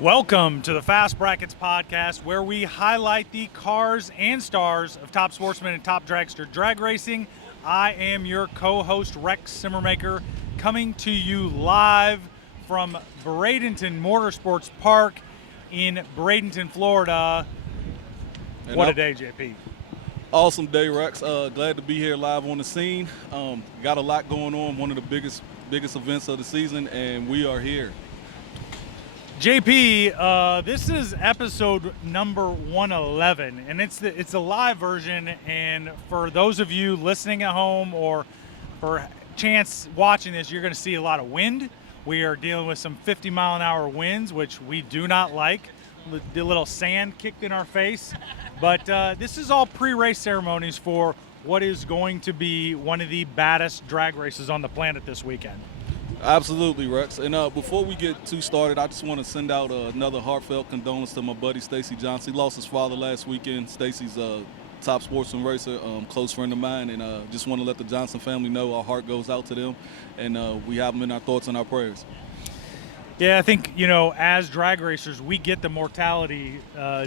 Welcome to the Fast Brackets podcast, where we highlight the cars and stars of top sportsmen and top dragster drag racing. I am your co-host, Rex Simmermaker, coming to you live from Bradenton Motorsports Park in Bradenton, Florida. What a day, JP. Awesome day, Rex. Glad to be here live on the scene. Got a lot going on, one of the biggest events of the season, and we are here. JP, this is episode number 111, and it's a live version. And for those of you listening at home or for chance watching this, you're going to see a lot of wind. We are dealing with some 50-mile-an-hour winds, which we do not like. The little sand kicked in our face. But this is all pre-race ceremonies for what is going to be one of the baddest drag races on the planet this weekend. Absolutely, Rex. And before we get too started, I just want to send out another heartfelt condolence to my buddy Stacy Johnson. He lost his father last weekend. Stacy's a top sportsman racer, close friend of mine, and just want to let the Johnson family know our heart goes out to them, and we have them in our thoughts and our prayers. Yeah, I think, as drag racers, we get the mortality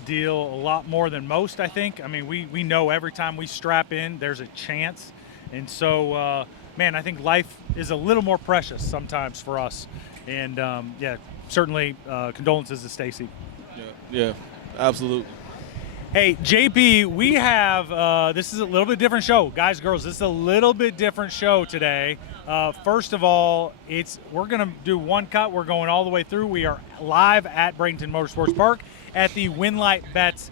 deal a lot more than most, I think. I mean, we know every time we strap in, there's a chance. And so, I think life is a little more precious sometimes for us. And, certainly condolences to Stacy. Yeah, absolutely. Hey, JP, we have, this is a little bit different show. Guys, girls, this is a little bit different show today. First of all, we're going to do one cut. We're going all the way through. We are live at Bradenton Motorsports Park at the Winlight Bets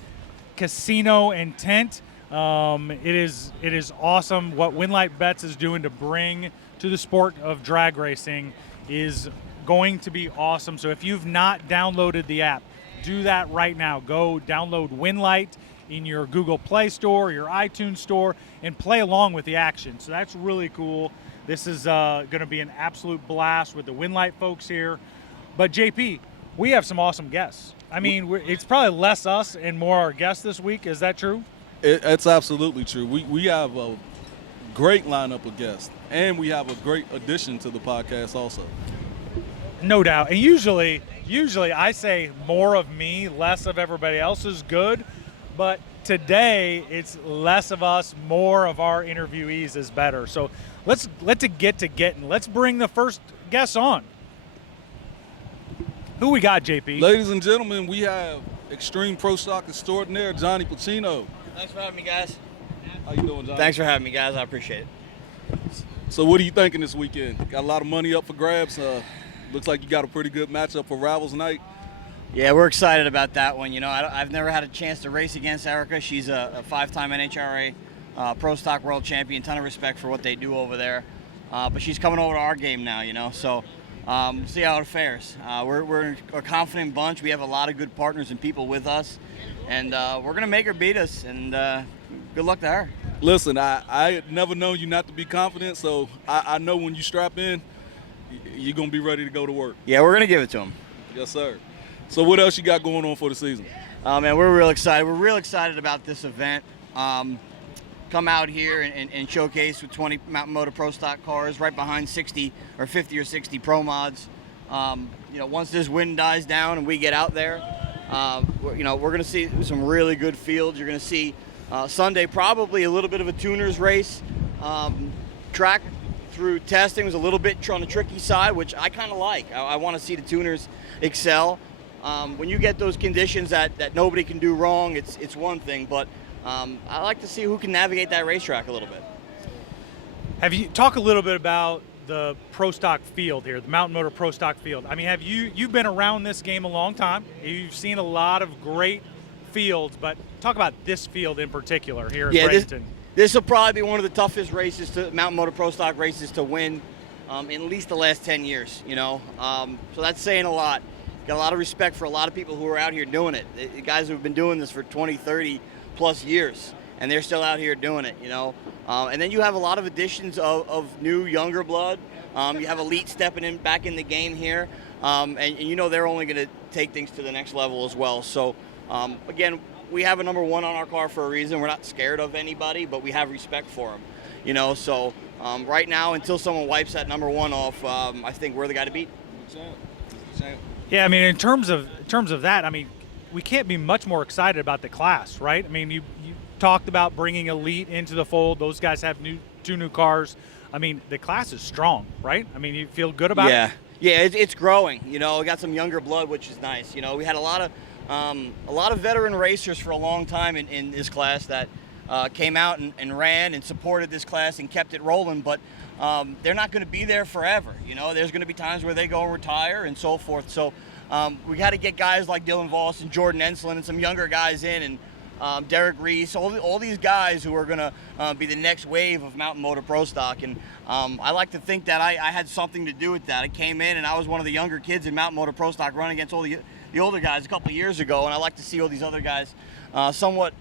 Casino and Tent. It is awesome. What Winlight Bets is doing to bring to the sport of drag racing is going to be awesome. So if you've not downloaded the app, do that right now. Go download Winlight in your Google Play Store, your iTunes Store, and play along with the action. So that's really cool. This is going to be an absolute blast with the Winlight folks here. But JP, we have some awesome guests. I mean, it's probably less us and more our guests this week. Is that true? It's absolutely true. We have a great lineup of guests, and we have a great addition to the podcast also. No doubt. And usually I say more of me, less of everybody else is good. But today it's less of us, more of our interviewees is better. So let's get to getting. Let's bring the first guest on. Who we got, JP? Ladies and gentlemen, we have Extreme Pro Stock Extraordinaire Johnny Pacino. Thanks for having me, guys. How you doing, Johnny? Thanks for having me, guys. I appreciate it. So what are you thinking this weekend? Got a lot of money up for grabs. Looks like you got a pretty good matchup for Rivals Night. Yeah, we're excited about that one. I've never had a chance to race against Erica. She's a five-time NHRA Pro Stock World Champion. Ton of respect for what they do over there. But she's coming over to our game now, so see how it fares. We're a confident bunch. We have a lot of good partners and people with us. And we're going to make her beat us. And good luck to her. Listen, I had never known you not to be confident, so I know when you strap in, you're going to be ready to go to work. Yeah, we're going to give it to them. Yes, sir. So what else you got going on for the season? Man, we're real excited. We're real excited about this event. Come out here and showcase with 20 Mountain Motor Pro Stock cars right behind 50 or 60 Pro Mods. Once this wind dies down and we get out there, we're going to see some really good fields. You're going to see Sunday probably a little bit of a tuner's race. Track through testing was a little bit on the tricky side, which I kind of like. I want to see the tuners excel. When you get those conditions that nobody can do wrong, it's one thing, but I like to see who can navigate that racetrack a little bit. Have you talk a little bit about the Pro Stock field here, the Mountain Motor Pro Stock field? I mean, you've been around this game a long time. You've seen a lot of great fields, but talk about this field in particular here at Bradenton. This will probably be one of the toughest Mountain Motor Pro Stock races to win in at least the last 10 years, So that's saying a lot. Got a lot of respect for a lot of people who are out here doing it. The guys who have been doing this for 20, 30 plus years, and they're still out here doing it, And then you have a lot of additions of new, younger blood. You have elite stepping back in the game here, and they're only going to take things to the next level as well. So, again, we have a number one on our car for a reason. We're not scared of anybody, but we have respect for them, So right now, until someone wipes that number one off, I think we're the guy to beat. Yeah, I mean, in terms of terms of that, I mean, we can't be much more excited about the class, right? I mean, you talked about bringing Elite into the fold. Those guys have two new cars. I mean, the class is strong, right? I mean, you feel good about it? Yeah, it's growing. You know, we got some younger blood, which is nice. You know, we had a lot of veteran racers for a long time in this class that came out and ran and supported this class and kept it rolling, but they're not going to be there forever. You know, there's going to be times where they go and retire and so forth. So we got to get guys like Dylan Voss and Jordan Enslin and some younger guys in, and Derek Reese, all these guys who are going to be the next wave of Mountain Motor Pro Stock. And I like to think that I had something to do with that. I came in and I was one of the younger kids in Mountain Motor Pro Stock running against all the older guys a couple of years ago, and I like to see all these other guys somewhat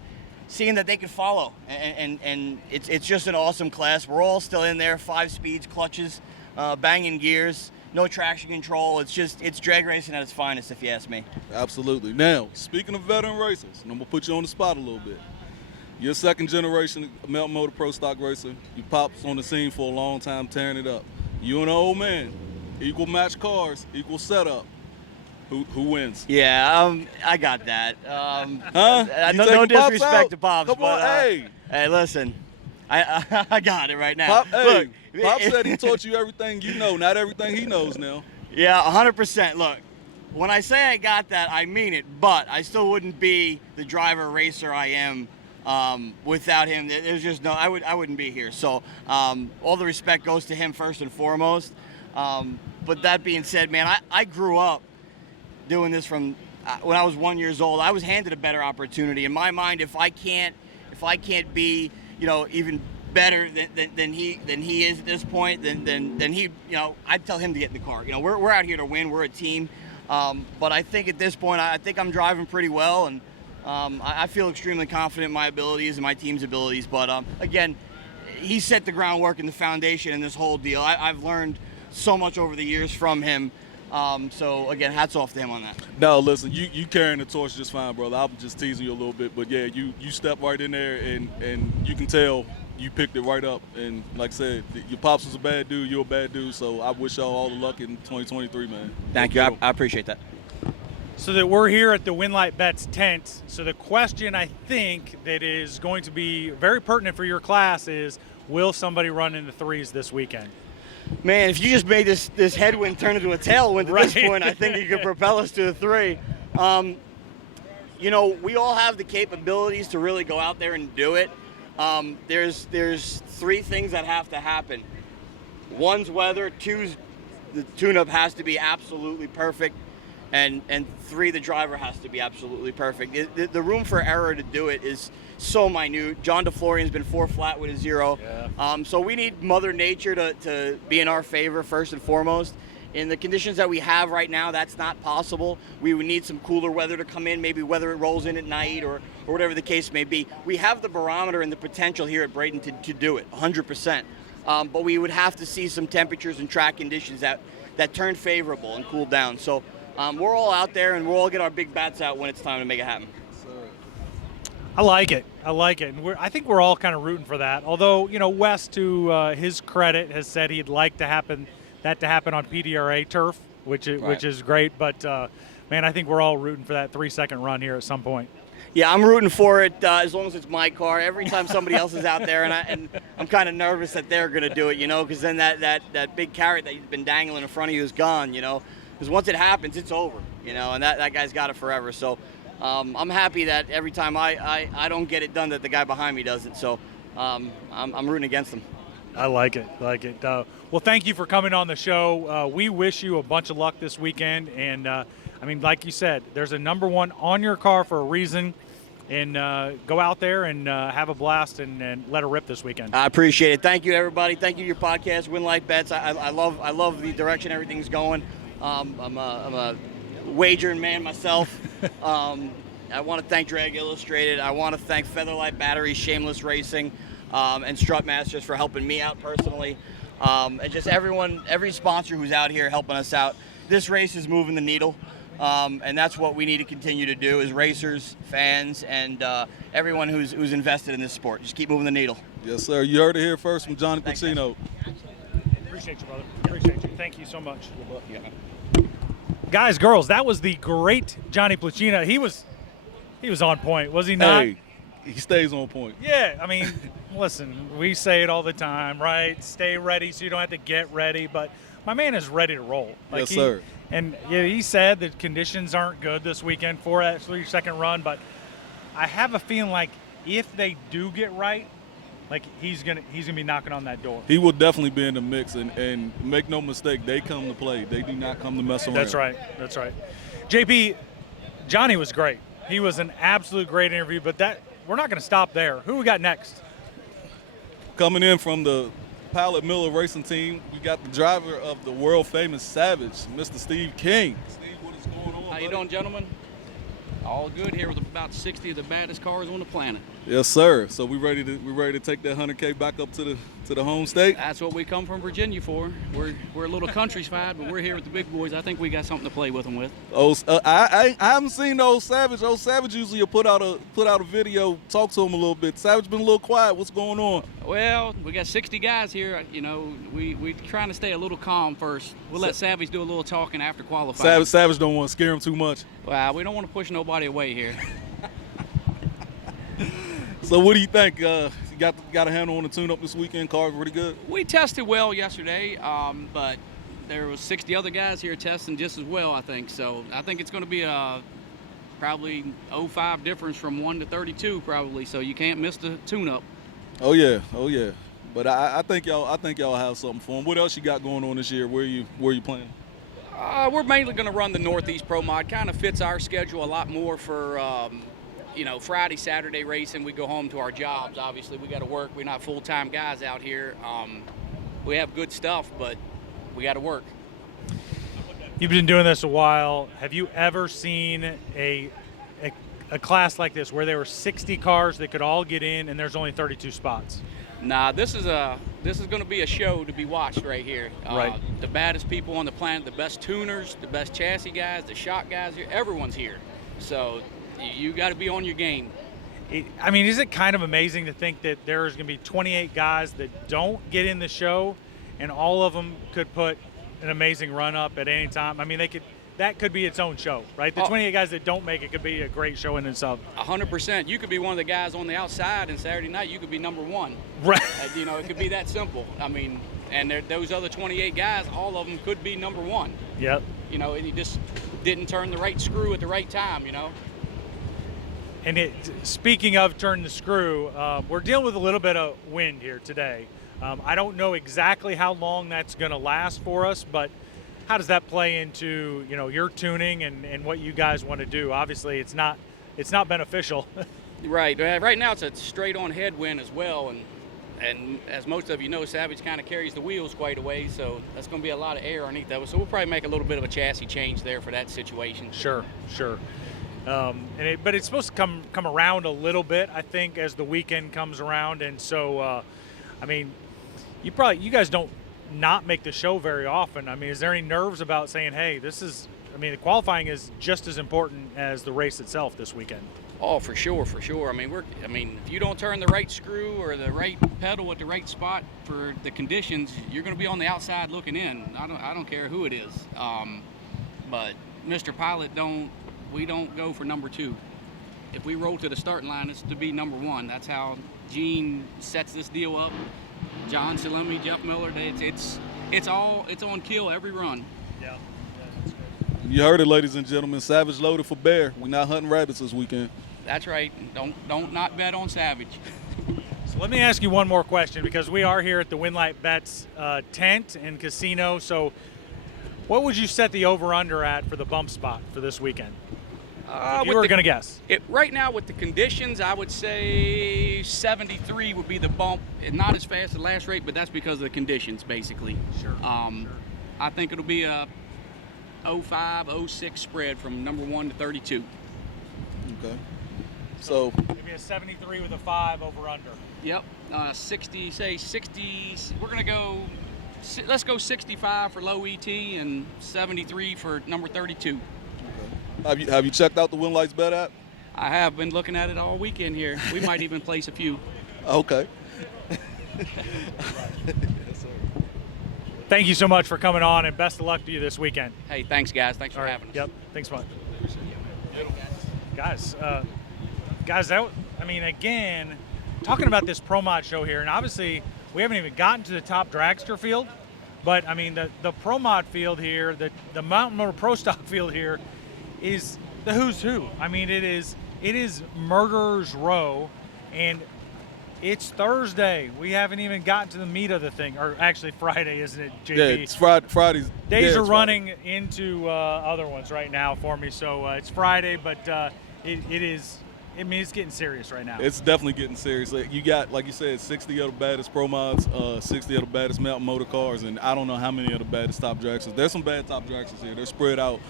seeing that they can follow. And it's just an awesome class. We're all still in there, 5 speeds, clutches, banging gears, no traction control. It's drag racing at its finest, if you ask me. Absolutely. Now, speaking of veteran racers, and I'm going to put you on the spot a little bit. You're a second generation Mountain Motor Pro Stock racer. You pops on the scene for a long time, tearing it up. You and an old man, equal match cars, equal setup. Who wins? Yeah, I got that. No disrespect to Pops. Come on, hey, listen, I got it right now. Look, Pop said he taught you everything you know, not everything he knows now. Yeah, 100%. Look, when I say I got that, I mean it, but I still wouldn't be the driver racer I am without him. There's just no, I wouldn't be here. So all the respect goes to him first and foremost. But that being said, man, I grew up doing this from when I was 1 year old. I was handed a better opportunity. In my mind, if I can't be, you know, even better than he is at this point, then he, you know, I'd tell him to get in the car. You know, we're out here to win. We're a team. But I think at this point, I think I'm driving pretty well, and I feel extremely confident in my abilities and my team's abilities. But again, he set the groundwork and the foundation in this whole deal. I've learned so much over the years from him. So again, hats off to him on that. No, listen, you carrying the torch just fine, brother. I'm just teasing you a little bit, but yeah, you stepped right in there, and you can tell you picked it right up. And like I said, your pops was a bad dude, you're a bad dude. So I wish y'all all the luck in 2023, man. Thank you. I appreciate that. So that we're here at the Winlight Bets tent. So the question I think that is going to be very pertinent for your class is, will somebody run in the 3s this weekend? Man, if you just made this headwind turn into a tailwind at this point, I think you could propel us to a 3. You know, we all have the capabilities to really go out there and do it. There's 3 things that have to happen. 1's weather, 2's the tune-up has to be absolutely perfect, and 3, the driver has to be absolutely perfect. The room for error to do it is so minute. John DeFlorian's been 4 flat with a 0. Yeah. So we need Mother Nature to be in our favor first and foremost. In the conditions that we have right now, that's not possible. We would need some cooler weather to come in, maybe whether it rolls in at night or whatever the case may be. We have the barometer and the potential here at Bradenton to do it, 100%. But we would have to see some temperatures and track conditions that turn favorable and cool down. So we're all out there, and we'll all get our big bats out when it's time to make it happen. I like it. And I think we're all kind of rooting for that. Although, you know, Wes, to his credit, has said he'd like to happen on PDRA turf, which is great. But, man, I think we're all rooting for that 3-second run here at some point. Yeah, I'm rooting for it as long as it's my car. Every time somebody else is out there, and I'm kind of nervous that they're going to do it, you know, because then that big carrot that you've been dangling in front of you is gone, you know. Because once it happens, it's over, you know, and that guy's got it forever. So I'm happy that every time I don't get it done, that the guy behind me does it. So I'm rooting against him. I like it. Well, thank you for coming on the show. We wish you a bunch of luck this weekend. And, I mean, like you said, there's a number 1 on your car for a reason. And go out there and have a blast and let her rip this weekend. I appreciate it. Thank you, everybody. Thank you to your podcast, Winlight Bets. I love the direction everything's going. I'm a wagering man myself. I want to thank Drag Illustrated. I want to thank Featherlight Batteries, Shameless Racing, and Strut Masters for helping me out personally. And just every sponsor who's out here helping us out. This race is moving the needle. And that's what we need to continue to do, is racers, fans, and everyone who's invested in this sport. Just keep moving the needle. Yes, sir. You heard it here first from Johnny Pacino. Appreciate you, brother. Appreciate you. Thank you so much. Yeah. guys, girls, that was the great Johnny Placina. He was on point, was he not? Hey, he stays on point. Yeah, I mean, listen, we say it all the time, right? Stay ready so you don't have to get ready. But my man is ready to roll. Yes, sir. And yeah, he said that conditions aren't good this weekend for that 3-second run. But I have a feeling like if they do get right, like he's gonna be knocking on that door. He will definitely be in the mix, and make no mistake, they come to play. They do not come to mess around. That's right. That's right. JP, Johnny was great. He was an absolute great interview. But we're not going to stop there. Who we got next? Coming in from the Pilot Miller Racing Team, we got the driver of the world famous Savage, Mr. Steve King. Steve, what is going on? How you doing, gentlemen? All good here with about 60 of the baddest cars on the planet. Yes, sir. So we ready to take that 100K back up to the home state. That's what we come from Virginia for. We're a little countryside, but we're here with the big boys. I think we got something to play with them with. I haven't seen Old Savage. Old Savage usually will put out a video, talk to him a little bit. Savage been a little quiet. What's going on? Well, we got 60 guys here. You know, we trying to stay a little calm first. We'll let Savage do a little talking after qualifying. Savage don't want to scare him too much. Well, we don't want to push nobody away here. So what do you think? You got a handle on the tune-up this weekend? Car pretty good? We tested well yesterday, but there was 60 other guys here testing just as well, I think. So I think it's going to be a probably 0.5 difference from 1 to 32 probably. So you can't miss the tune-up. Oh yeah. But I think y'all have something for him. What else you got going on this year? Where you playing? We're mainly going to run the Northeast Pro Mod. Kind of fits our schedule a lot more for Friday, Saturday racing. We go home to our jobs. Obviously, we got to work. We're not full-time guys out here. We have good stuff, but we got to work. You've been doing this a while. Have you ever seen a class like this where there were 60 cars that could all get in and there's only 32 spots? Nah, this is going to be a show to be watched right here. Right. The baddest people on the planet, the best tuners, the best chassis guys, the shop guys here. Everyone's here. So you got to be on your game. I mean, is it kind of amazing to think that there's going to be 28 guys that don't get in the show, and all of them could put an amazing run up at any time? I mean, that could be its own show, right? The 28 guys that don't make it could be a great show in itself. 100%. You could be one of the guys on the outside, and Saturday night you could be number one. Right. It could be that simple. I mean, and those other 28 guys, all of them could be number one. Yep. And you just didn't turn the right screw at the right time, And speaking of turning the screw, we're dealing with a little bit of wind here today. I don't know exactly how long that's going to last for us, but how does that play into your tuning and what you guys want to do? Obviously, it's not beneficial. Right. Right now, it's a straight-on headwind as well, and as most of you know, Savage kind of carries the wheels quite a way, so that's going to be a lot of air underneath that. So we'll probably make a little bit of a chassis change there for that situation. Sure. But it's supposed to come around a little bit, I think, as the weekend comes around, and so I mean, you guys don't not make the show very often. I mean, is there any nerves about saying, hey, the qualifying is just as important as the race itself this weekend? Oh, for sure. I mean, if you don't turn the right screw or the right pedal at the right spot for the conditions, you're going to be on the outside looking in. I don't care who it is. But Mr. Pilot we don't go for number 2. If we roll to the starting line, it's to be number 1. That's how Gene sets this deal up. John Salemi, Jeff Miller, it's on kill every run. Yeah, that's good. You heard it, ladies and gentlemen. Savage loaded for bear. We're not hunting rabbits this weekend. That's right. Don't not bet on Savage. So let me ask you one more question, because we are here at the Winlight Bets tent and casino. So what would you set the over-under at for the bump spot for this weekend? If you were going to guess. Right now, with the conditions, I would say 73 would be the bump. Not as fast as last rate, but that's because of the conditions, basically. Sure. I think it'll be a 0.5, 0.6 spread from number 1 to 32. Okay. So maybe a 73 with a 5 over-under. Yep. 60. We're going to go. Let's go 65 for low ET and 73 for number 32. Have you checked out the Winlights Bet app? I have been looking at it all weekend here. We might even place a few. Okay. thank you so much for coming on, and best of luck to you this weekend. Hey, thanks, guys. Thanks for having us. Yep. Thanks much. Guys, again, talking about this Pro Mod show here, and obviously we haven't even gotten to the top dragster field, but I mean the Pro Mod field here, the Mountain Motor Pro Stock field here is the who's who. I mean, it is murderer's row, and it's Thursday. We haven't even gotten to the meat of the thing, or actually Friday, isn't it, JP? Yeah, it's Fridays. Days yeah, are it's running into other ones right now for me, so it's Friday, but it is. I mean, it's getting serious right now. It's definitely getting serious. You got, like you said, 60 of the baddest Pro Mods, 60 of the baddest mountain motor cars, and I don't know how many of the baddest top dragsters. There's some bad top dragsters here. They're spread out,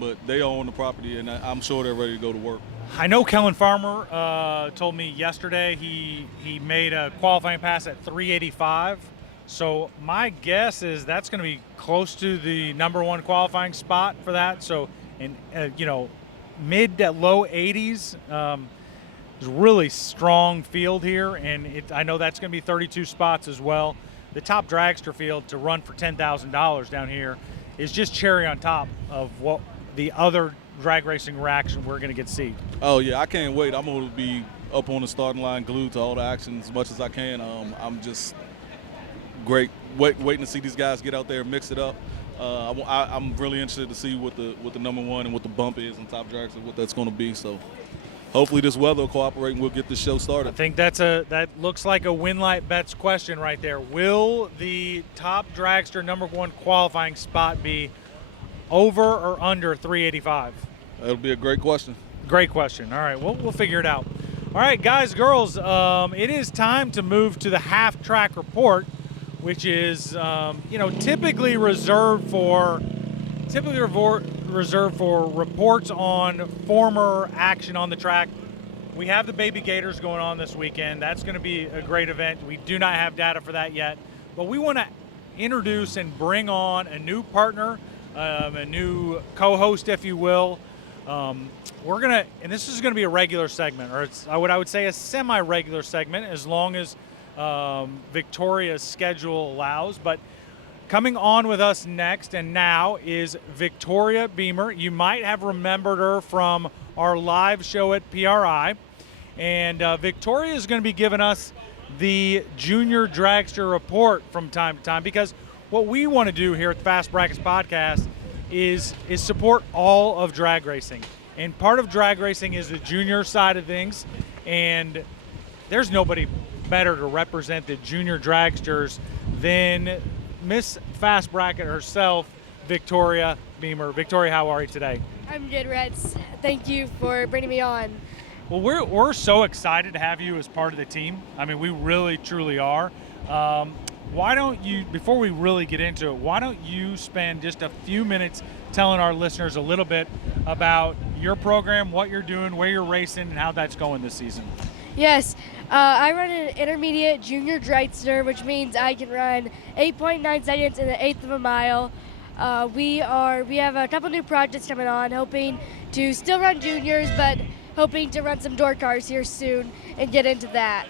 but they are on the property, and I'm sure they're ready to go to work. I know Kellen Farmer told me yesterday he made a qualifying pass at 385. So my guess is that's going to be close to the #1 qualifying spot for that. So, in mid to low 80s. There's a really strong field here, and I know that's going to be 32 spots as well. The top dragster field to run for $10,000 down here is just cherry on top of what the other drag racing racks we're going to get to see. Oh yeah, I can't wait. I'm going to be up on the starting line, glued to all the action as much as I can. I'm just waiting to see these guys get out there and mix it up. I'm really interested to see what the #1 and what the bump is in top dragster, what that's going to be. So hopefully this weather will cooperate and we'll get this show started. I think that looks like a Winlight Bets question right there. Will the top dragster #1 qualifying spot be over or under 385? That'll be a great question. Great question. All right, we'll figure it out. All right, guys, girls, it is time to move to the half-track report, which is typically reserved for reports on former action on the track. We have the Baby Gators going on this weekend. That's going to be a great event. We do not have data for that yet, but we want to introduce and bring on a new partner, a new co-host, if you will. And this is going to be a regular segment, or it's I would say a semi-regular segment, as long as Victoria's schedule allows. But coming on with us next and now is Victoria Beamer. You might have remembered her from our live show at PRI. And Victoria is going to be giving us the Junior Dragster report from time to time, because what we want to do here at the Fast Brackets Podcast is support all of drag racing. And part of drag racing is the junior side of things. And there's nobody better to represent the junior dragsters than Miss Fast Bracket herself, Victoria Beamer. Victoria, how are you today? I'm good, Reds. Thank you for bringing me on. Well, we're so excited to have you as part of the team. I mean, we really, truly are. Why don't you, before we really get into it, why don't you spend just a few minutes telling our listeners a little bit about your program, what you're doing, where you're racing, and how that's going this season? Yes, I run an intermediate junior dragster, which means I can run 8.9 seconds in the eighth of a mile. We have a couple new projects coming on, hoping to still run juniors, but hoping to run some door cars here soon and get into that.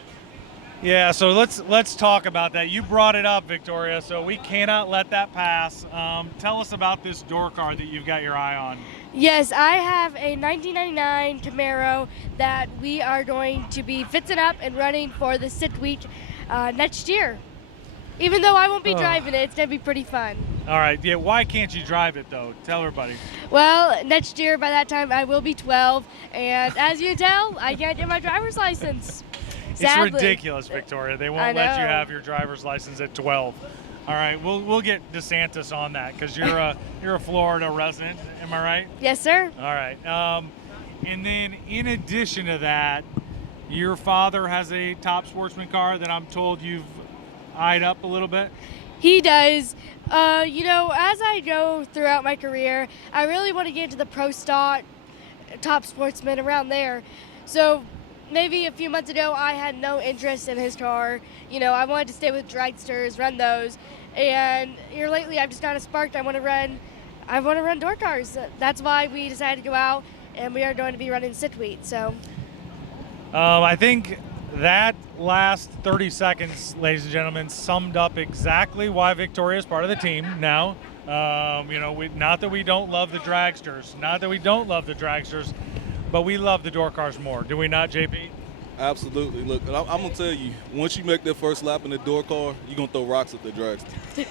Yeah, so let's talk about that. You brought it up, Victoria, so we cannot let that pass. Tell us about this door car that you've got your eye on. Yes, I have a 1999 Camaro that we are going to be fixing up and running for the Sit Week next year. Even though I won't be driving it, it's going to be pretty fun. All right, yeah, why can't you drive it, though? Tell everybody. Well, next year, by that time, I will be 12, and as you can tell, I can't get my driver's license. Sadly. It's ridiculous, Victoria. They won't let you have your driver's license at 12. All right, we'll get DeSantis on that, because you're a Florida resident. Am I right? Yes, sir. All right. And then in addition to that, your father has a top sportsman car that I'm told you've eyed up a little bit. He does. As I go throughout my career, I really want to get into the pro stock, top sportsman, around there. So maybe a few months ago, I had no interest in his car. I wanted to stay with dragsters, run those. And here lately, I've just got a spark. I want to run door cars. That's why we decided to go out, and we are going to be running Sit Week. So, I think that last 30 seconds, ladies and gentlemen, summed up exactly why Victoria is part of the team now. Not that we don't love the dragsters, but we love the door cars more. Do we not, JP? Absolutely. Look, I'm going to tell you, once you make that first lap in the door car, you're going to throw rocks at the dragster.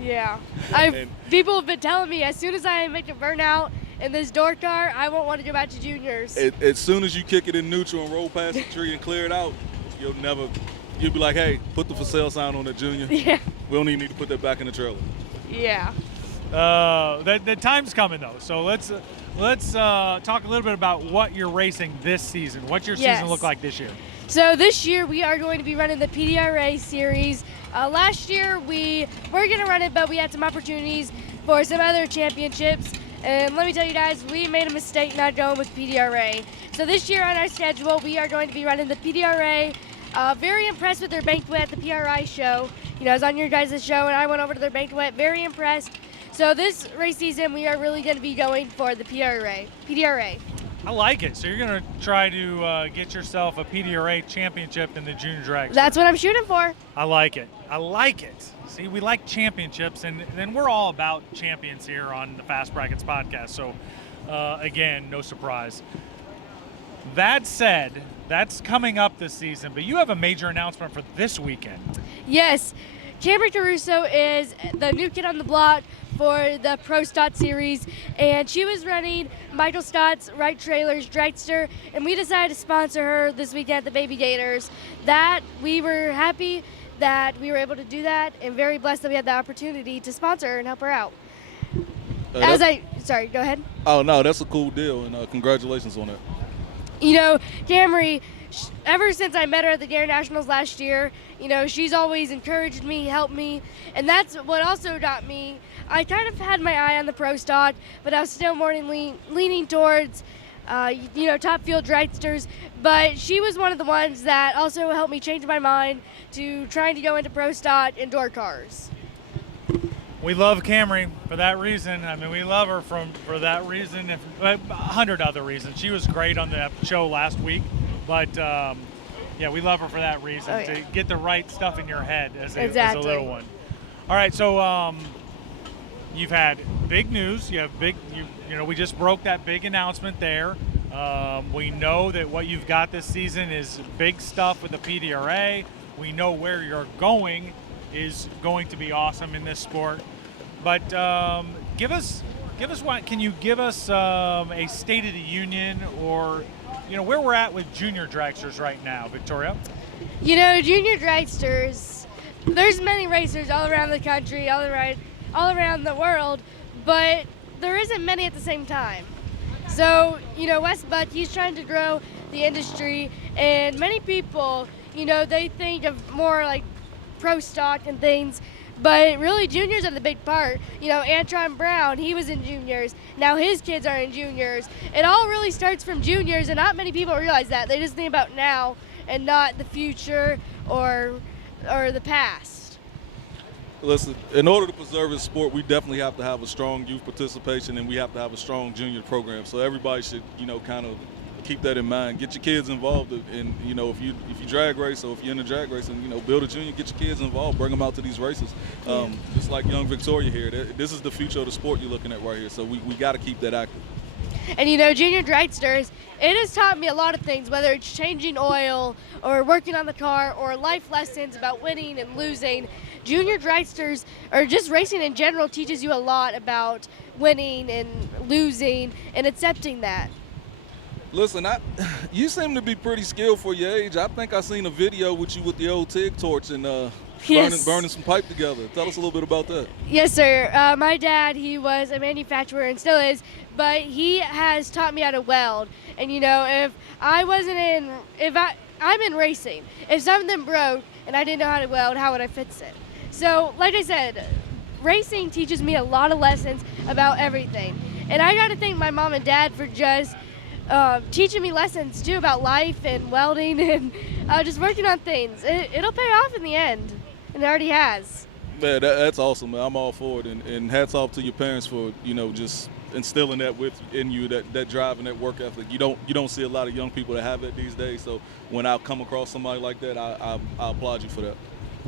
Yeah. People have been telling me as soon as I make a burnout in this door car, I won't want to go back to juniors. As soon as you kick it in neutral and roll past the tree and clear it out, you'll be like, hey, put the for sale sign on the junior. Yeah. We don't even need to put that back in the trailer. Yeah. The time's coming though, so let's talk a little bit about what you're racing this season. What's your season look like this year? So this year we are going to be running the PDRA series. Last year we were going to run it, but we had some opportunities for some other championships. And let me tell you guys, we made a mistake not going with PDRA. So this year on our schedule, we are going to be running the PDRA. Very impressed with their banquet at the PRI show. I was on your guys' show and I went over to their banquet, very impressed. So this race season, we are really going to be going for the PDRA. I like it. So you're going to try to get yourself a PDRA championship in the junior drag. That's what I'm shooting for. I like it. See, we like championships, and then we're all about champions here on the Fast Brackets podcast. So, again, no surprise. That said, that's coming up this season, but you have a major announcement for this weekend. Yes. Camry Caruso is the new kid on the block for the Pro Stott Series, and she was running Michael Stott's Right Trailers dragster, and we decided to sponsor her this weekend at the Baby Gators. That we were happy that we were able to do that, and very blessed that we had the opportunity to sponsor her and help her out. Sorry, go ahead. Oh, no, that's a cool deal, and congratulations on that. Camry, ever since I met her at the Dare Nationals last year, she's always encouraged me, helped me, and that's what also got me. I kind of had my eye on the Pro Stock, but I was still more leaning towards, top field dragsters. But she was one of the ones that also helped me change my mind to trying to go into Pro Stock indoor cars. We love Camry for that reason. I mean, we love her for that reason, and 100 other reasons. She was great on the show last week, but we love her for that reason, to get the right stuff in your head as a little one. All right, so you've had big news. We just broke that big announcement there. We know that what you've got this season is big stuff with the PDRA. We know where you're going is going to be awesome in this sport. But give us what? Can you give us a State of the Union, or where we're at with junior dragsters right now, Victoria? Junior dragsters, there's many racers all around the country, all around the world, but there isn't many at the same time. So, Wes Buck, he's trying to grow the industry, and many people, they think of more like Pro Stock and things, but really juniors are the big part. Antron Brown, he was in juniors. Now his kids are in juniors. It all really starts from juniors, and not many people realize that. They just think about now and not the future or the past. Listen, in order to preserve the sport, we definitely have to have a strong youth participation, and we have to have a strong junior program. So everybody should, kind of keep that in mind. Get your kids involved, and if you drag race, or if you're in a drag race, and build a junior, get your kids involved, bring them out to these races. Just like young Victoria here, this is the future of the sport you're looking at right here. So we got to keep that active. And junior dragsters, it has taught me a lot of things, whether it's changing oil or working on the car or life lessons about winning and losing. Junior dragsters, or just racing in general, teaches you a lot about winning and losing and accepting that. Listen, you seem to be pretty skilled for your age. I think I seen a video with you with the old TIG torch and burning some pipe together. Tell us a little bit about that. Yes, sir. My dad, he was a manufacturer and still is, but he has taught me how to weld. And if I'm in racing, if something broke and I didn't know how to weld, how would I fix it? So, like I said, racing teaches me a lot of lessons about everything. And I got to thank my mom and dad for just teaching me lessons, too, about life and welding and just working on things. It'll pay off in the end, and it already has. Man, that's awesome, man. I'm all for it. And hats off to your parents for, just instilling that in you, that drive and that work ethic. You don't see a lot of young people that have it these days. So when I come across somebody like that, I applaud you for that.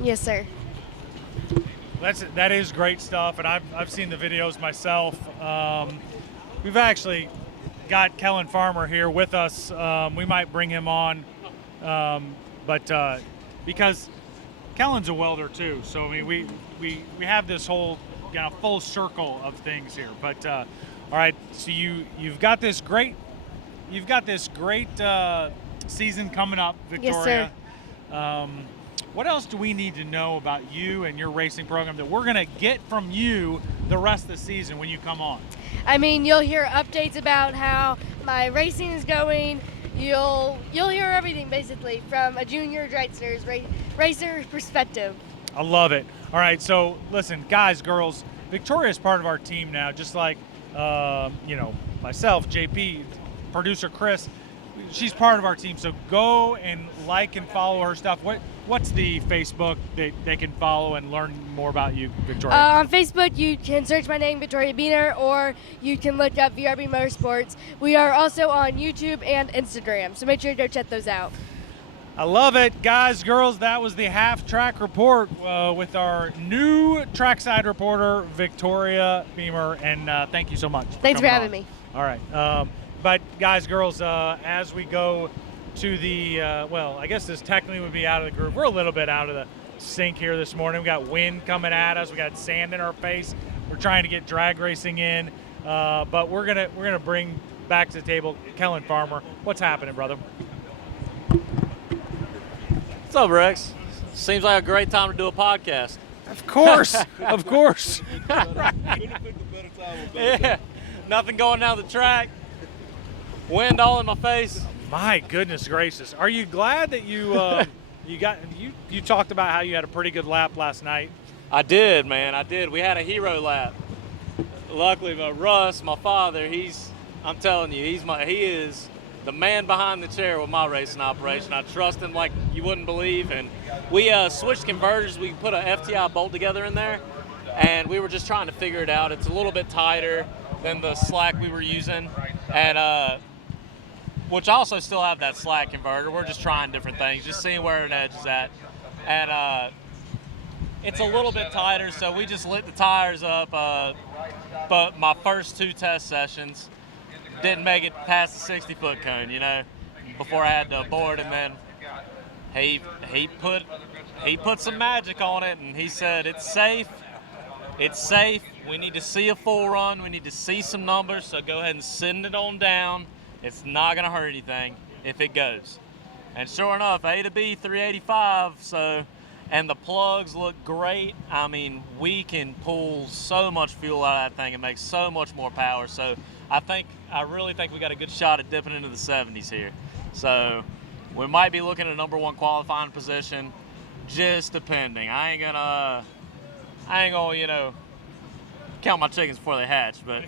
Yes, sir. That is great stuff, and I've seen the videos myself. We've actually got Kellen Farmer here with us. We might bring him on, but because Kellen's a welder too, so I mean, we have this whole full circle of things here. But all right, so you've got this great season coming up, Victoria. Yes, sir. What else do we need to know about you and your racing program that we're going to get from you the rest of the season when you come on? I mean, you'll hear updates about how my racing is going. You'll hear everything basically from a junior dragster's racer perspective. I love it. All right, so listen, guys, girls, Victoria's part of our team now, just like myself, JP, producer Chris. She's part of our team, so go and like and follow her stuff. What's the Facebook that they can follow and learn more about you, Victoria? On Facebook, you can search my name, Victoria Biener, or you can look up VRB Motorsports. We are also on YouTube and Instagram, so make sure to go check those out. I love it. Guys, girls, that was the half-track report with our new trackside reporter, Victoria Beamer, and thank you so much. Thanks for having me. All right. But guys, girls, as we go to the, I guess this technically would be out of the groove. We're a little bit out of the sync here this morning. We got wind coming at us. We got sand in our face. We're trying to get drag racing in, but we're gonna bring back to the table Kellen Farmer. What's happening, brother? What's up, Rex? Seems like a great time to do a podcast. Of course, of course. Yeah, nothing going down the track. Wind all in my face. My goodness gracious! Are you glad that you you talked about how you had a pretty good lap last night? I did, man. I did. We had a hero lap. Luckily, Russ, my father, I'm telling you, he is the man behind the chair with my racing operation. I trust him like you wouldn't believe. And we switched converters. We put a FTI bolt together in there, and we were just trying to figure it out. It's a little bit tighter than the slack we were using, and which I also still have that slack converter. We're just trying different things, just seeing where an edge is at. And it's a little bit tighter, so we just lit the tires up. But my first two test sessions didn't make it past the 60-foot cone, before I had to abort. And then he put some magic on it, and he said, it's safe. It's safe. We need to see a full run. We need to see some numbers, so go ahead and send it on down. It's not going to hurt anything if it goes. And sure enough, A to B, 385. And the plugs look great. I mean, we can pull so much fuel out of that thing and make so much more power. So I really think we got a good shot at dipping into the 70s here. So we might be looking at a number one qualifying position, just depending. I ain't gonna, count my chickens before they hatch, but.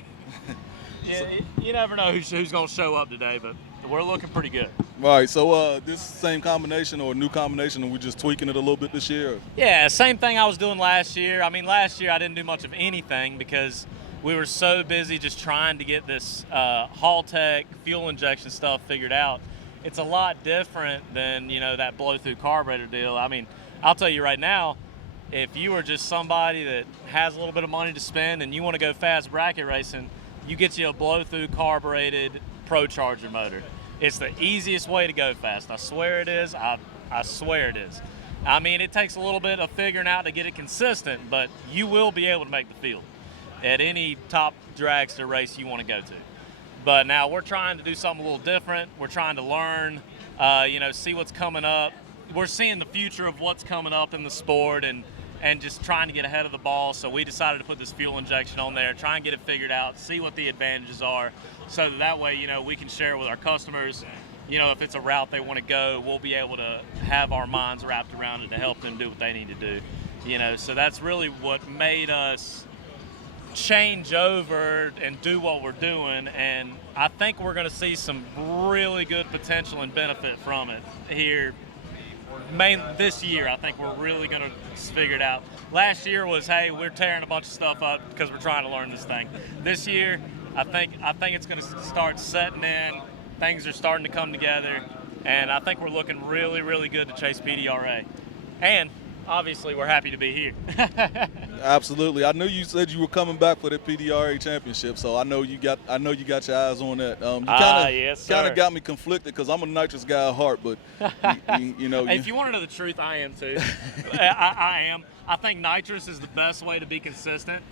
Yeah, you never know who's going to show up today, but we're looking pretty good. All right, so this same combination or new combination, and we're just tweaking it a little bit this year? Yeah, same thing I was doing last year. I mean, last year I didn't do much of anything because we were so busy just trying to get this Haltech fuel injection stuff figured out. It's a lot different than, that blow-through carburetor deal. I mean, I'll tell you right now, if you are just somebody that has a little bit of money to spend and you want to go fast bracket racing, you get you a blow-through carbureted Pro Charger motor. It's the easiest way to go fast. I swear it is. I swear it is. I mean, it takes a little bit of figuring out to get it consistent, but you will be able to make the field at any top dragster race you want to go to. But now we're trying to do something a little different. We're trying to learn, see what's coming up. We're seeing the future of what's coming up in the sport and just trying to get ahead of the ball. So we decided to put this fuel injection on there, try and get it figured out, see what the advantages are, so that way, we can share with our customers, if it's a route they want to go, we'll be able to have our minds wrapped around it to help them do what they need to do. So that's really what made us change over and do what we're doing. And I think we're going to see some really good potential and benefit from it here. This year, I think we're really going to figure it out. Last year was, hey, we're tearing a bunch of stuff up because we're trying to learn this thing. This year, I think it's going to start setting in. Things are starting to come together, and I think we're looking really, really good to chase PDRA. And obviously, we're happy to be here. Absolutely. I knew you said you were coming back for the PDRA championship, so I know you got your eyes on that. You kind of got me conflicted because I'm a nitrous guy at heart, but you know. Hey, if you want to know the truth, I am too. I am. I think nitrous is the best way to be consistent.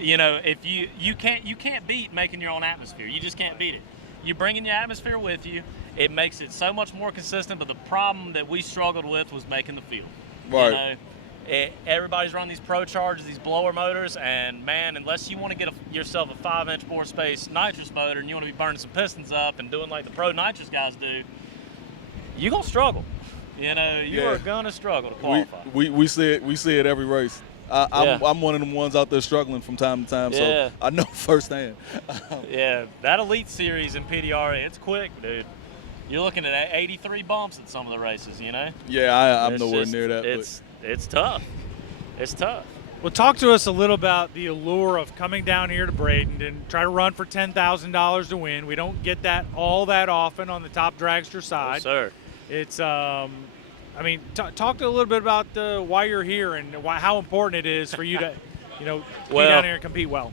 You know, if you can't beat making your own atmosphere. You just can't beat it. You're bringing your atmosphere with you. It makes it so much more consistent. But the problem that we struggled with was making the field. Right. You know, everybody's running these Pro Chargers, these blower motors, and man, unless you want to get yourself a 5-inch bore space nitrous motor and you want to be burning some pistons up and doing like the Pro nitrous guys do, you're gonna struggle. You know, you are gonna struggle to qualify. We see it every race. I'm one of them ones out there struggling from time to time, so I know firsthand. Yeah, that Elite Series in PDRA, it's quick, dude. You're looking at 83 bumps at some of the races, you know? Yeah, I'm nowhere near that. It's tough. It's tough. Well, talk to us a little about the allure of coming down here to Bradenton and try to run for $10,000 to win. We don't get that all that often on the top dragster side. Yes, sir. It's, I mean, talk to a little bit about why you're here and how important it is for you to, you know, be down here and compete well.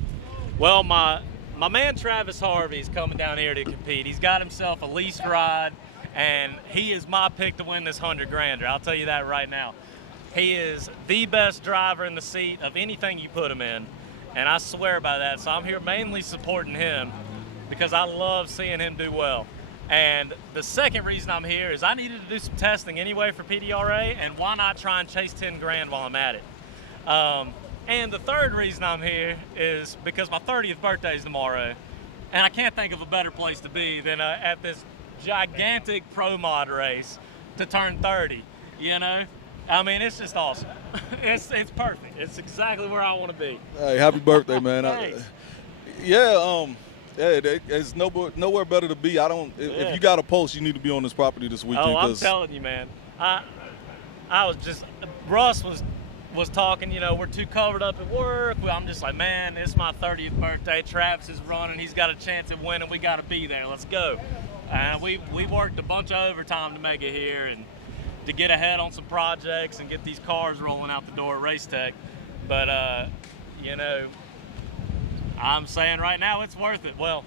Well, my man Travis Harvey's coming down here to compete. He's got himself a leased ride, and he is my pick to win this $100,000. I'll tell you that right now. He is the best driver in the seat of anything you put him in, and I swear by that. So I'm here mainly supporting him because I love seeing him do well. And the second reason I'm here is I needed to do some testing anyway for PDRA, and why not try and chase $10,000 while I'm at it? And the third reason I'm here is because my 30th birthday is tomorrow, and I can't think of a better place to be than at this gigantic Pro Mod race to turn 30, you know? I mean, it's just awesome. It's perfect. It's exactly where I want to be. Hey, happy birthday, man. Thanks. There's nowhere better to be. If you got a pulse, you need to be on this property this weekend. Oh, I'm telling you, man. I was just, Russ was talking, you know, we're too covered up at work. Well, I'm just like, man, it's my 30th birthday. Travis is running. He's got a chance at winning. We got to be there. Let's go. And we worked a bunch of overtime to make it here and to get ahead on some projects and get these cars rolling out the door at Race Tech. But, you know, I'm saying right now it's worth it. Well,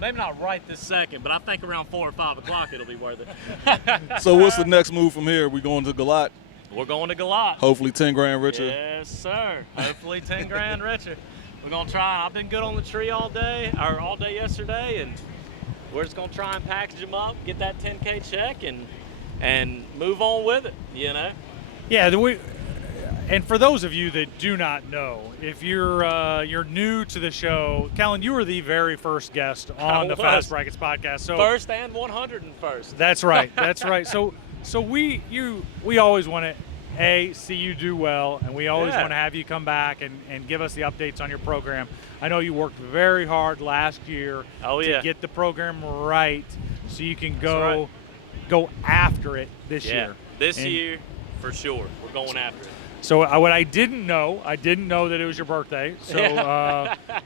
maybe not right this second, but I think around 4 or 5 o'clock it'll be worth it. So what's the next move from here? We going to Galat? We're going to Galat. Hopefully $10,000 richer. Yes, sir. Hopefully $10,000 richer. We're going to try. I've been good on the tree all day yesterday, and we're just going to try and package them up, get that 10K check, and move on with it, you know? Yeah, and for those of you that do not know, if you're new to the show, Kellen, you were the very first guest on the Fast Brackets podcast. So first and 101st. That's right. That's right. So we always want to see you do well, and we always want to have you come back and give us the updates on your program. I know you worked very hard last year to get the program right, so you can go after it this year. This year, for sure, we're going after it. So what I didn't know that it was your birthday. So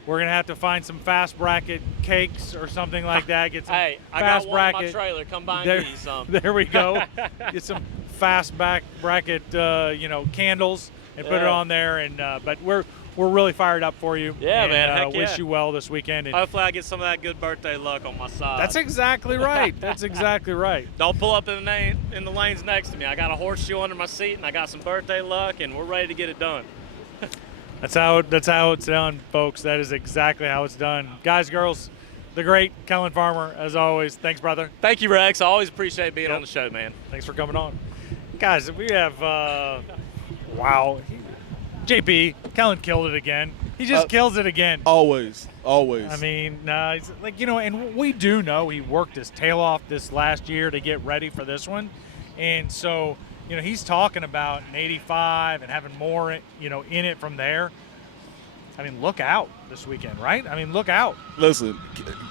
we're gonna have to find some fast bracket cakes or something like that. Get some I fast got one bracket. in my trailer. Come by and get you some. There we go. Get some fast bracket, candles and put it on there. And but we're really fired up for you. Yeah, and, man. Heck wish you well this weekend. And hopefully I get some of that good birthday luck on my side. That's exactly right. That's exactly right. Don't pull up in the lanes next to me. I got a horseshoe under my seat, and I got some birthday luck, and we're ready to get it done. That's how it's done, folks. That is exactly how it's done. Guys, girls, the great Kellen Farmer, as always. Thanks, brother. Thank you, Rex. I always appreciate being on the show, man. Thanks for coming on. Guys, we have, wow. JP, Kellen killed it again. He just kills it again. Always. I mean, he's like, and we do know he worked his tail off this last year to get ready for this one. And so, he's talking about an 85 and having more, in it from there. I mean, look out this weekend, right? I mean, look out. Listen,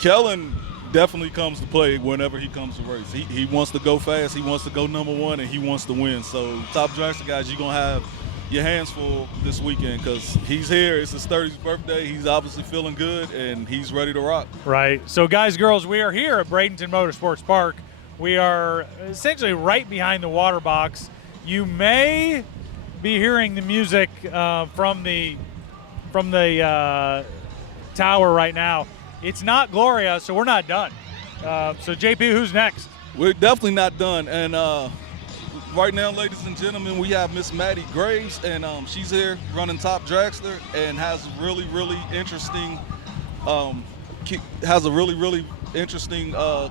Kellen definitely comes to play whenever he comes to race. He wants to go fast, he wants to go number one, and he wants to win. So top dragster guys, you're going to have your hands full this weekend because he's here. It's his 30th birthday. He's obviously feeling good, and he's ready to rock. Right. So, guys, girls, we are here at Bradenton Motorsports Park. We are essentially right behind the water box. You may be hearing the music from the tower right now. It's not Gloria, so we're not done. So, JP, who's next? We're definitely not done. And right now, ladies and gentlemen, we have Miss Maddie Graves, and she's here running Top Dragster and has really, really interesting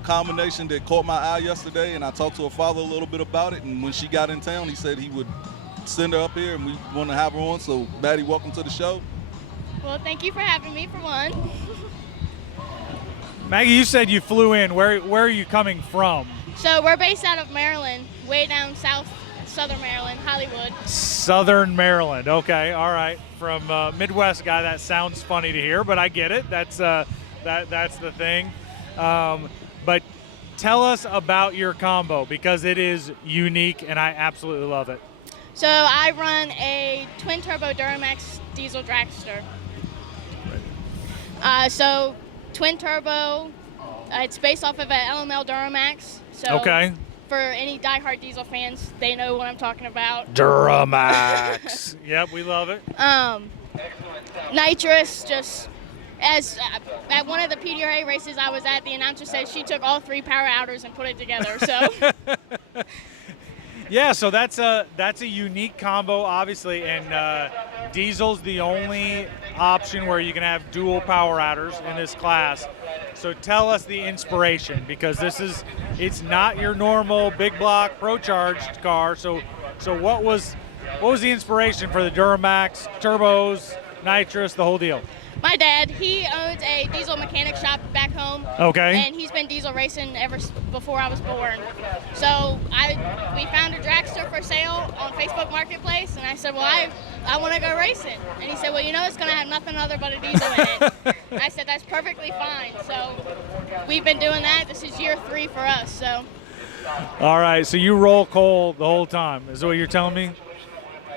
combination that caught my eye yesterday. And I talked to her father a little bit about it. And when she got in town, he said he would send her up here, and we want to have her on. So, Maddie, welcome to the show. Well, thank you for having me, for one. Maggie, you said you flew in. Where are you coming from? So we're based out of Maryland, way down southern Maryland, Hollywood. Southern Maryland. Okay, all right. From Midwest guy, that sounds funny to hear, but I get it. That's the thing. But tell us about your combo because it is unique, and I absolutely love it. So I run a twin-turbo Duramax diesel dragster. So twin-turbo, it's based off of an LML Duramax. So okay. For any diehard diesel fans, they know what I'm talking about. Duramax. Yep, we love it. Nitrous, just as at one of the PDRA races I was at, the announcer said she took all 3 power outers and put it together. So. Yeah, so that's a unique combo, obviously, and diesel's the only option where you can have dual power outers in this class. So tell us the inspiration, because it's not your normal big block Pro Charged car. So what was the inspiration for the Duramax, turbos, nitrous, the whole deal? My dad, he owns a diesel mechanic shop back home. Okay. And he's been diesel racing ever before I was born. So we found a dragster for sale on Facebook Marketplace, and I said, well, I want to go racing. And he said, well, it's going to have nothing other but a diesel in it. And I said, that's perfectly fine. So we've been doing that. This is year 3 for us. So. All right, so you roll coal the whole time. Is that what you're telling me?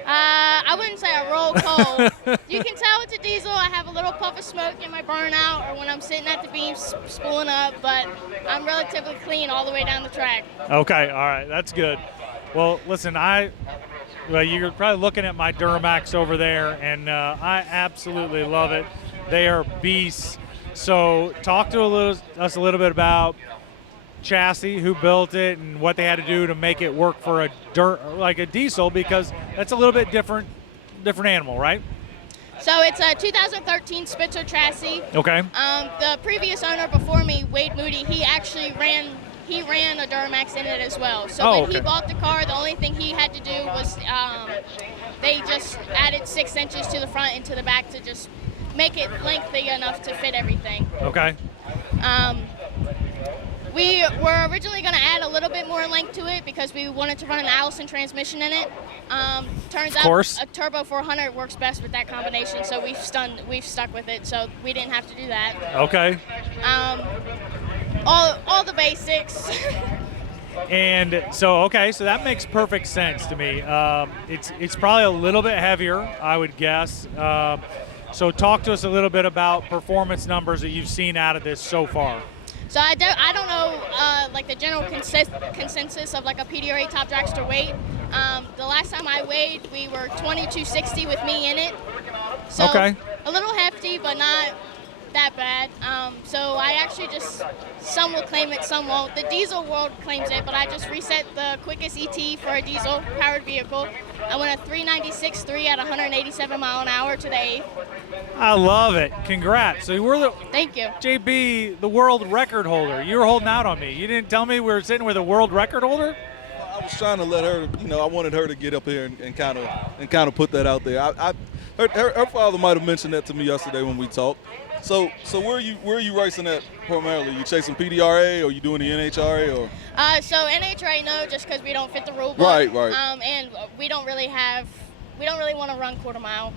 I wouldn't say I roll coal. You can tell it's a diesel. I have a little puff of smoke in my burnout or when I'm sitting at the beam spooling up, but I'm relatively clean all the way down the track. Okay, all right, that's good. Well, listen, you're probably looking at my Duramax over there, and I absolutely love it. They are beasts. So talk to us a little bit about chassis, who built it, and what they had to do to make it work for a diesel, because that's a little bit different animal, right? So it's a 2013 Spitzer chassis. Okay. The previous owner before me, Wade Moody, he actually ran a Duramax in it as well. So when he bought the car, the only thing he had to do was they just added 6 inches to the front and to the back to just make it lengthy enough to fit everything. Okay. We were originally going to add a little bit more length to it because we wanted to run an Allison transmission in it. Turns out a Turbo 400 works best with that combination, so we've stuck with it, so we didn't have to do that. Okay. All the basics. And so that makes perfect sense to me. It's probably a little bit heavier, I would guess. So talk to us a little bit about performance numbers that you've seen out of this so far. So I don't know like the general consensus of like a PDRA top dragster weight. The last time I weighed, we were 2260 with me in it. So a little hefty, but not that bad. So I actually some will claim it, some won't. The diesel world claims it, but I just reset the quickest ET for a diesel powered vehicle. I went a 396.3 at 187 mile an hour to the 8th. I love it. Congrats. So you were Thank you. JB, the world record holder. You were holding out on me. You didn't tell me we were sitting with a world record holder? I was trying to let her, I wanted her to get up here and kind of put that out there. Her father might have mentioned that to me yesterday when we talked. So where are you racing at primarily? You chasing PDRA or you doing the NHRA or? So NHRA, no, just because we don't fit the rule book. Right. And we don't really want to run quarter mile.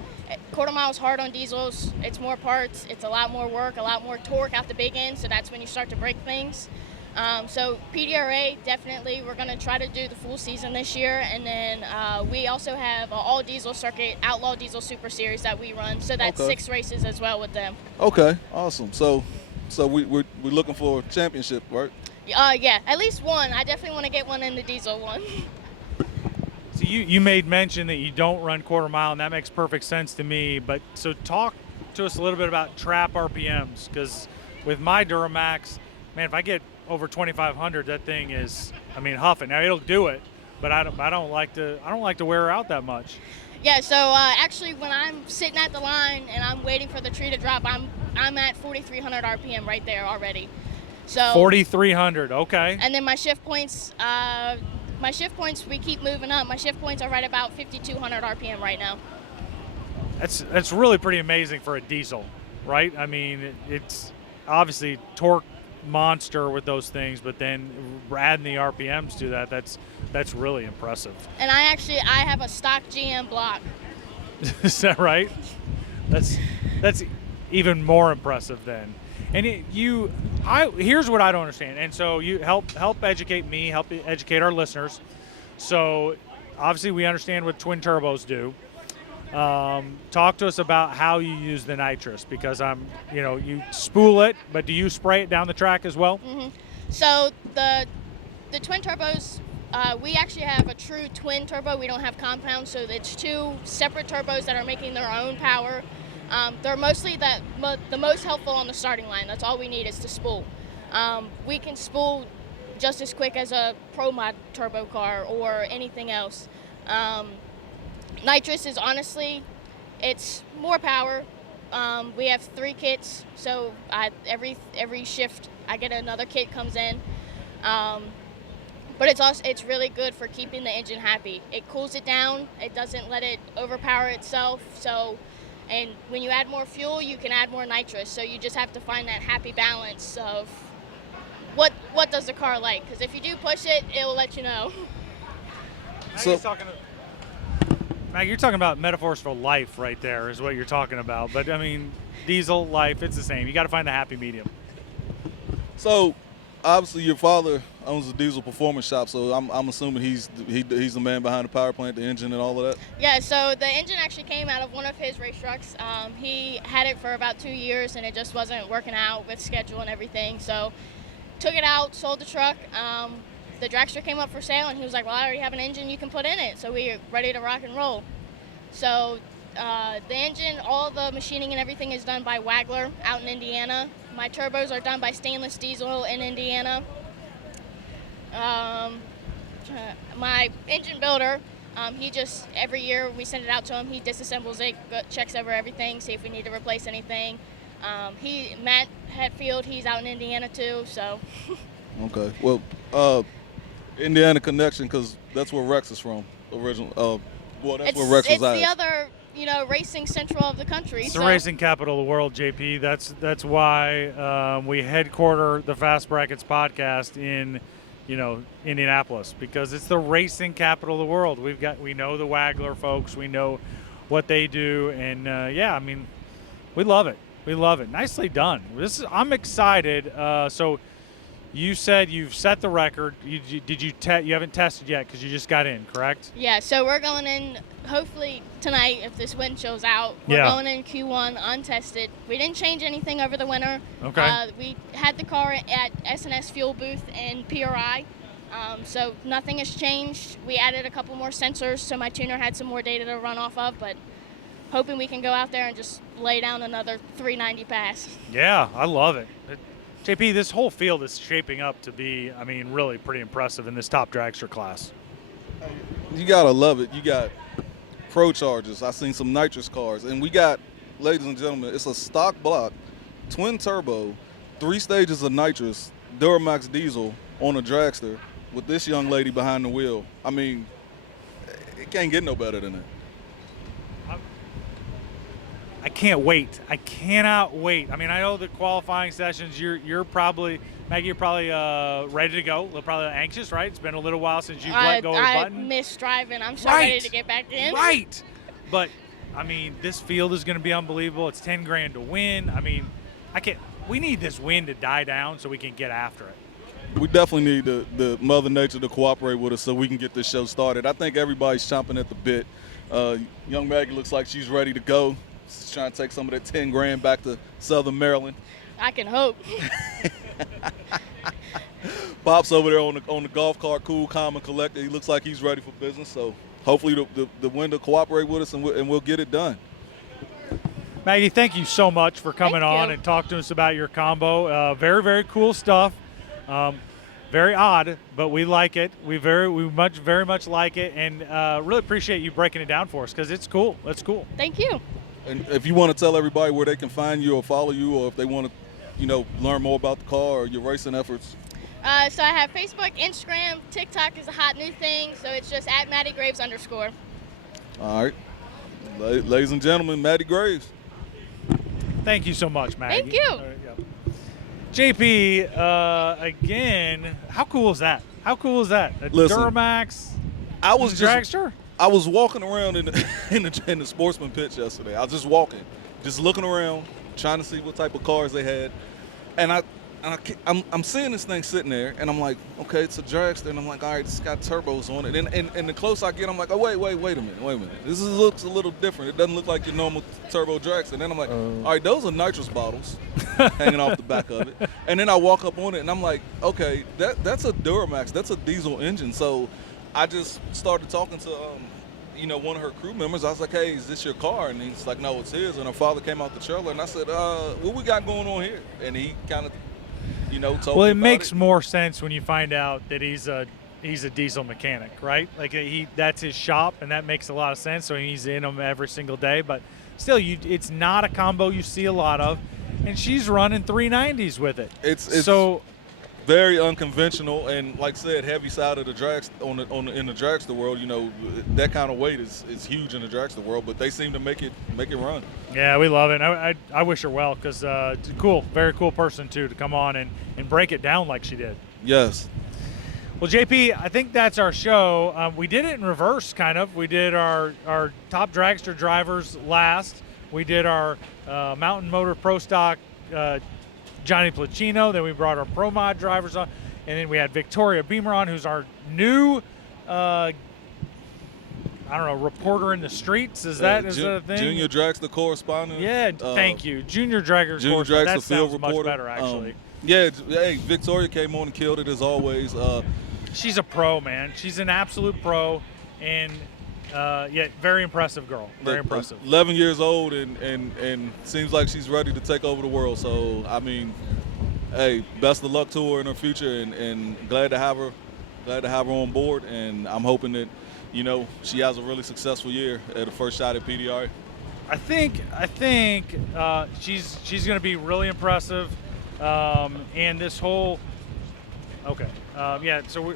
Quarter mile is hard on diesels. It's more parts. It's a lot more work, a lot more torque out the big end. So that's when you start to break things. So PDRA, definitely, we're going to try to do the full season this year. And then we also have an all-diesel circuit, Outlaw Diesel Super Series that we run. So that's 6 races as well with them. Okay, awesome. So we're looking for a championship, right? Yeah, at least one. I definitely want to get one in the diesel one. So you made mention that you don't run quarter mile, and that makes perfect sense to me. But so talk to us a little bit about trap RPMs, because with my Duramax, man, if I get over 2,500, that thing is, I mean, huffing. Now it'll do it, but I don't like to wear her out that much. Yeah. So actually, when I'm sitting at the line and I'm waiting for the tree to drop, I'm at 4,300 RPM right there already. So 4,300. Okay. And then my shift points. We keep moving up. My shift points are right about 5,200 RPM right now. That's really pretty amazing for a diesel, right? I mean, it's obviously torque monster with those things, but then adding the RPMs to that's really impressive. And I have a stock GM block. Is that right? That's even more impressive then. And here's what I don't understand. And so you help educate me, help educate our listeners. So obviously we understand what twin turbos do. Talk to us about how you use the nitrous, because you spool it, but do you spray it down the track as well? Mm-hmm. So the twin turbos, we actually have a true twin turbo. We don't have compound, so it's 2 separate turbos that are making their own power. They're mostly the most helpful on the starting line. That's all we need is to spool. We can spool just as quick as a Pro Mod turbo car or anything else. Nitrous is honestly, it's more power. We have 3 kits, so every shift I get another kit comes in. But it's really good for keeping the engine happy. It cools it down. It doesn't let it overpower itself. And when you add more fuel, you can add more nitrous. So you just have to find that happy balance of what does the car like. Because if you do push it, it will let you know. Mag, you're talking about metaphors for life right there is what you're talking about. But, I mean, diesel life, it's the same. You got to find the happy medium. So, obviously, your father owns a diesel performance shop, so I'm assuming he's the man behind the power plant, the engine, and all of that? Yeah, so the engine actually came out of one of his race trucks. He had it for about 2 years, and it just wasn't working out with schedule and everything. So, took it out, sold the truck. The dragster came up for sale, and he was like, well, I already have an engine you can put in it, so we're ready to rock and roll. So the engine, all the machining and everything is done by Wagler out in Indiana. My turbos are done by Stainless Diesel in Indiana. My engine builder, he just, every year we send it out to him, he disassembles it, checks over everything, see if we need to replace anything. Matt Hetfield, he's out in Indiana too, so. Okay, well, Indiana connection, because that's where Rex is from, original. That's where Rex was at. It's the other, racing central of the country. It's the racing capital of the world, JP. That's why we headquarter the Fast Brackets podcast in, Indianapolis, because it's the racing capital of the world. We know the Wagler folks, we know what they do, and we love it. We love it. Nicely done. I'm excited. So. You said you've set the record. You haven't tested yet because you just got in, correct? Yeah, so we're going in hopefully tonight if this wind chills out. We're going in Q1 untested. We didn't change anything over the winter. Okay. We had the car at S&S Fuel booth in PRI, so nothing has changed. We added a couple more sensors so my tuner had some more data to run off of, but hoping we can go out there and just lay down another 390 pass. Yeah, I love it. JP, this whole field is shaping up to be, really pretty impressive in this top dragster class. You got to love it. You got Pro Chargers. I've seen some nitrous cars. And we got, ladies and gentlemen, it's a stock block, twin turbo, 3 stages of nitrous, Duramax diesel on a dragster with this young lady behind the wheel. It can't get no better than that. I can't wait. I cannot wait. I know the qualifying sessions, you're probably, Maggie, you're probably ready to go. You're probably anxious, right? It's been a little while since you've let go of the button. I miss driving. I'm so ready to get back in. Right. But, this field is going to be unbelievable. It's $10,000 to win. We need this wind to die down so we can get after it. we definitely need the Mother Nature to cooperate with us so we can get this show started. I think everybody's chomping at the bit. Young Maggie looks like she's ready to go. She's trying to take some of that 10 grand back to Southern Maryland. I can hope. Bob's over there on the golf cart, cool, calm, and collected. He looks like he's ready for business. So hopefully the wind will cooperate with us and we'll get it done. Maggie, thank you so much for coming on and talking to us about your combo. Very, very cool stuff. Very odd, but we like it. We very much like it, and really appreciate you breaking it down for us because it's cool. It's cool. Thank you. And if you want to tell everybody where they can find you or follow you, or if they want to, learn more about the car or your racing efforts. So I have Facebook, Instagram, TikTok is a hot new thing, so it's just at Maddie Graves _. All right. Ladies and gentlemen, Maddie Graves. Thank you so much, Maggie. Thank you. All right, JP, again, how cool is that? How cool is that? A Listen, Duramax I was dragster? I was walking around in the sportsman pitch yesterday. I was just walking, just looking around, trying to see what type of cars they had, and I'm seeing this thing sitting there, and I'm like, okay, it's a dragster, and I'm like, all right, it's got turbos on it, and the closer I get, I'm like, oh wait a minute, this looks a little different. It doesn't look like your normal turbo dragster. And then I'm like, all right, those are nitrous bottles hanging off the back of it, and then I walk up on it, and I'm like, okay, that's a Duramax, that's a diesel engine. So I just started talking to one of her crew members. I was like, hey, is this your car? And he's like, no, it's his. And her father came out the trailer, and I said, what we got going on here? And he kind of told well, me it about makes more sense when you find out that he's a diesel mechanic, right? Like that's his shop, and that makes a lot of sense. So he's in them every single day. But still, it's not a combo you see a lot of, and she's running 390s with it. It's so very unconventional, and like I said, heavy side of the drag in the dragster world. That kind of weight is huge in the dragster world, but they seem to make it run. Yeah, we love it. I wish her well because it's cool, very cool person too to come on and break it down like she did. Yes. Well, JP, I think that's our show. We did it in reverse, kind of. We did our top dragster drivers last. We did our Mountain Motor Pro Stock Johnny Placino. Then we brought our Pro Mod drivers on, and then we had Victoria Beamer on, who's our new reporter in the streets. Is that a thing? Junior dragster correspondent. Yeah, thank you. Junior dragster correspondent. That field sounds reporter. much better, actually. Hey, Victoria came on and killed it as always. She's a pro, man. She's an absolute pro, and very impressive girl. Very impressive. 11 years old, and seems like she's ready to take over the world. So, I mean, hey, best of luck to her in her future, and glad to have her on board. And I'm hoping that, she has a really successful year at the first shot at PDRA. I think she's going to be really impressive, and this whole So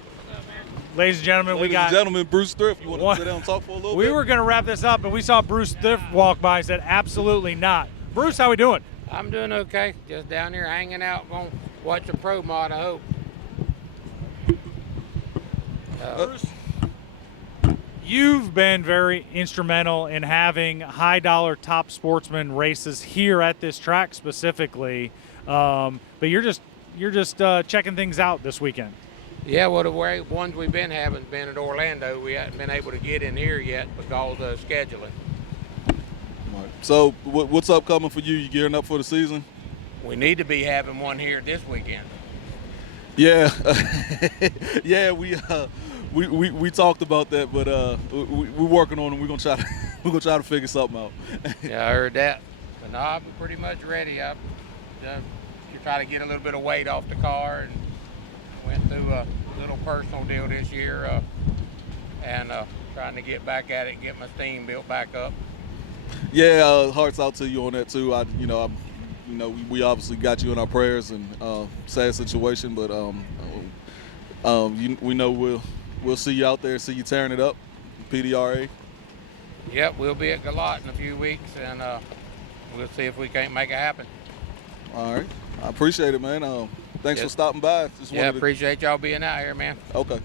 ladies and gentlemen, Bruce Thrift, you want to sit down and talk for a little bit? We were going to wrap this up, but we saw Bruce Thrift walk by and said, absolutely not. Bruce, how we doing? I'm doing okay. Just down here hanging out, going to watch a Pro Mod, I hope. Bruce, you've been very instrumental in having high-dollar top sportsman races here at this track specifically, but you're just checking things out this weekend. Yeah, well, the ones we've been having been at Orlando. We haven't been able to get in here yet because of scheduling. Right. So what's upcoming for you? You gearing up for the season? We need to be having one here this weekend. Yeah, yeah. We talked about that, but we're working on it. We're gonna try to figure something out. Yeah, I heard that. But no, I'm pretty much ready. I try to get a little bit of weight off the car, and went through a little personal deal this year, and trying to get back at it and get my steam built back up. Yeah, hearts out to you on that too. We obviously got you in our prayers, and sad situation, but we know we'll see you out there, see you tearing it up, PDRA. Yep, we'll be at Galot in a few weeks, and we'll see if we can't make it happen. All right, I appreciate it, man. Thanks for stopping by. Appreciate y'all being out here, man. Okay.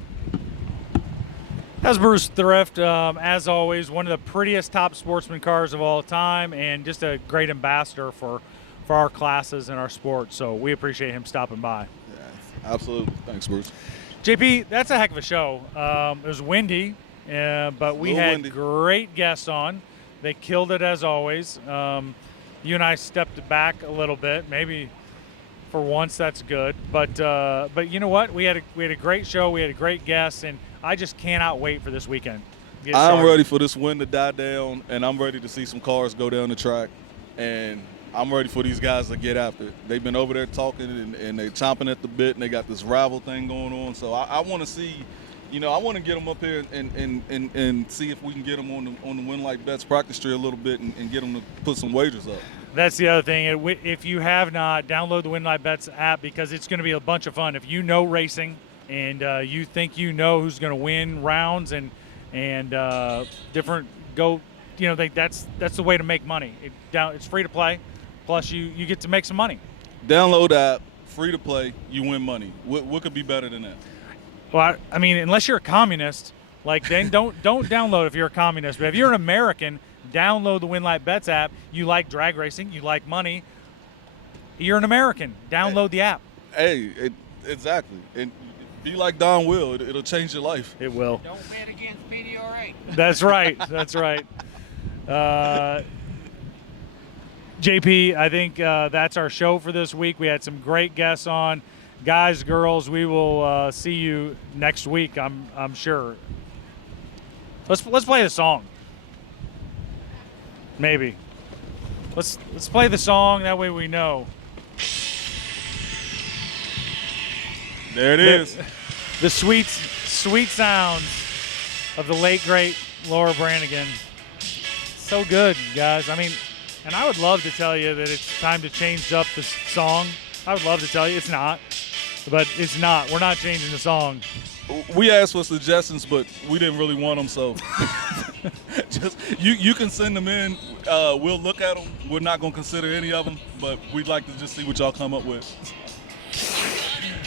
That's Bruce Thrift. As always, one of the prettiest top sportsman cars of all time, and just a great ambassador for our classes and our sport. So we appreciate him stopping by. Absolutely. Thanks, Bruce. JP, that's a heck of a show. It was windy, but we had windy. great guests on. They killed it as always. You and I stepped back a little bit. Maybe for once that's good. But you know what? We had a great show. We had a great guest, and I just cannot wait for this weekend. Get I'm started. ready for this wind to die down, and I'm ready to see some cars go down the track. And I'm ready for these guys to get after it. They've been over there talking, and they're chomping at the bit, and they got this rival thing going on. So I want to see, I want to get them up here and see if we can get them on the Win Like Bets practice tree a little bit and get them to put some wagers up. That's the other thing. If you have not, download the Win Like Bets app because it's going to be a bunch of fun. If you know racing and you think you know who's going to win rounds and different go, that's the way to make money. It's free to play. Plus, you get to make some money. Download the app, free to play, you win money. What could be better than that? Well, I mean, unless you're a communist, then don't download if you're a communist. But if you're an American, download the Win Like Bets app. You like drag racing, you like money. You're an American. Download the app. Hey, exactly. And be like Don Will. It'll change your life. It will. Don't bet against PDRA. That's right. That's right. JP, I think that's our show for this week. We had some great guests on. Guys, girls, we will see you next week, I'm sure. Let's play the song. Maybe. Let's play the song, that way we know. There it is. The sweet sounds of the late, great Laura Branigan. So good, guys. I mean, and I would love to tell you that it's time to change up the song. I would love to tell you it's not, but it's not. We're not changing the song. We asked for suggestions, but we didn't really want them, so just you can send them in. We'll look at them. We're not going to consider any of them, but we'd like to just see what y'all come up with.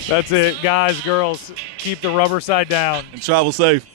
That's it, guys, girls. Keep the rubber side down. And travel safe.